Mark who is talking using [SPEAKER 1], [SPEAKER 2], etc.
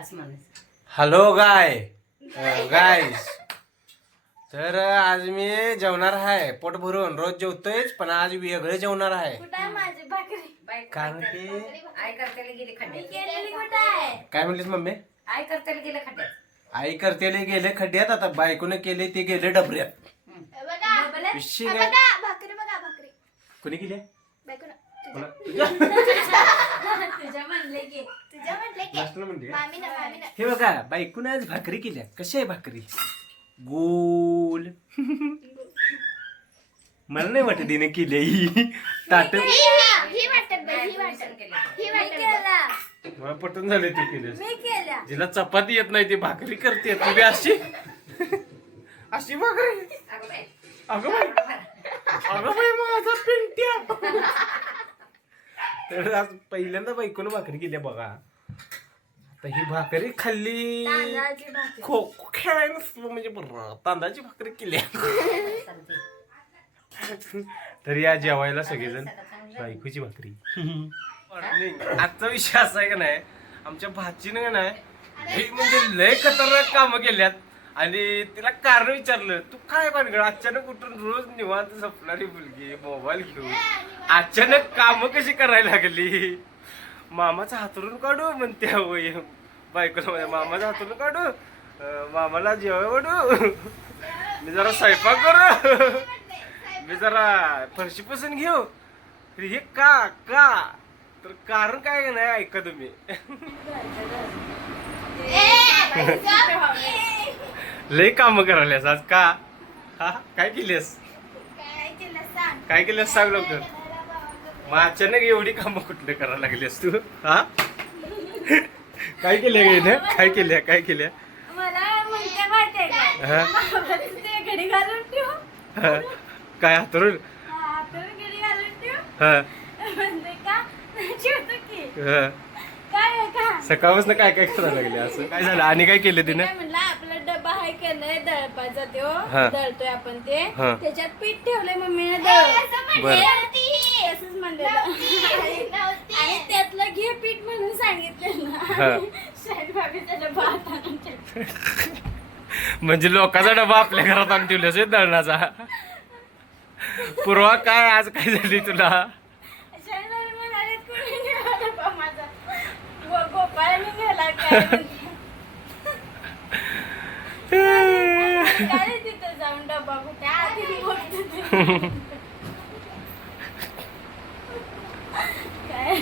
[SPEAKER 1] असं म्हणायचं.
[SPEAKER 2] Hello guy guys तर आज मी जेवणार आहे. पोट भरून. रोज जेवतोयच पण आज वेगळं जेवणार आहे.
[SPEAKER 3] कुठं आहे माझी भाकरी?
[SPEAKER 1] बाय
[SPEAKER 2] कारण की
[SPEAKER 1] आई करतेला गेले
[SPEAKER 3] मी
[SPEAKER 1] खड्ड्यात
[SPEAKER 3] केलेली कुठं आहे?
[SPEAKER 2] काय म्हणलीस मम्मी?
[SPEAKER 1] आई करतेला गेले खड्ड्यात.
[SPEAKER 2] आई करतेले गेले खड्ड्यात. आता बायकोने केले ते गेले डबऱ्यात.
[SPEAKER 3] बघा.
[SPEAKER 1] डबल?
[SPEAKER 2] विषय काय?
[SPEAKER 3] बघा. भाकरी बघा भाकरी.
[SPEAKER 2] कोणी केली?
[SPEAKER 3] बायको ना.
[SPEAKER 2] कोणा? तुझ्या?
[SPEAKER 3] तुझ्या म्हणले की तुझ्या म्हणले की
[SPEAKER 2] लास्टला म्हणली का?
[SPEAKER 3] मामी ना मामी ना
[SPEAKER 2] हे बघा बायकोने आज भाकरी केल्या. कशी आहे भाकरी? गोल. मला नाही वाटत तिने केली. ही ताट
[SPEAKER 3] ही ही वाटत बाई ही वाटत.
[SPEAKER 1] केलं.
[SPEAKER 3] ही वाटत
[SPEAKER 2] मला पटून झाले तू केलीस.
[SPEAKER 3] मी केल्या
[SPEAKER 2] जिला चपाती येत नाही ती भाकरी करते. तू बी अशी अशी भाकरी.
[SPEAKER 1] अगं बाई
[SPEAKER 2] अगं बाई अगं बाई माझा पिंट्या तर आज पहिल्यांदा बायकोनं भाकरी केली बघा. तर ही भाकरी खाल्ली.
[SPEAKER 3] तांदळाची भाकरी.
[SPEAKER 2] खो खो खेळायला नसलं म्हणजे बरं. तांदळाची भाकरी केली तर या जेवायला सगळेजण बायकोची भाकरी. आजचा विषय असा आहे का नाही आमच्या भाचीनं का नाही म्हणजे लय खतरनाक कामं केल्यात. आणि तिला कारण विचारलं तू काय भानगड? अचानक उठून रोज निवांत सपणारी मुलगी मोबाईल घेऊन. अचानक काम कशी करायला लागली? मामाचा हातरून काढू म्हणते होय बायकोला म्हणते, मामाचा हातरून काढू मामाला जेवाय वाढू. मी जरा स्वयंपाक करू. मी जरा फरशी पुसून घेऊ. हे का का? तर कारण काय नाही ऐका तुम्ही. लय काम करायल्यास आज का? हा काय केलीस?
[SPEAKER 3] काय केलं
[SPEAKER 2] केलीस सांग लवकर. मग अचानक एवढी कामं कुठले करायला लागलीस तू? हा? काय केल्या गेल्या काय केल्या? काय केल्या? काय हातरून सकाळपासून काय काय करायला लागले? असं काय झालं? आणि काय केलं तिने?
[SPEAKER 3] डबा आहे का नाही दळपाचा तो
[SPEAKER 2] हा.
[SPEAKER 3] दळतोय आपण ते
[SPEAKER 2] हा.
[SPEAKER 3] त्याच्यात पीठ ठेवलंय मम्मीने दळ
[SPEAKER 2] बरं.
[SPEAKER 3] म्हणलेलं आणि त्यातलं घे पीठ म्हणून सांगितलं
[SPEAKER 2] हा.
[SPEAKER 3] ना ठेवला.
[SPEAKER 2] म्हणजे लोकांचा डबा आपल्या घरात आणून ठेवल्यास होय दळणाचा पूर्वा काय आज काय झाली तुला
[SPEAKER 3] शाहीद भाभी म्हणाले, "कोणी नेला डबा माझा?" गो- गोपाळाने नेला काय म्हणते. काय रे तिथं जाऊन डबा कुठे आधी गोष्ट काय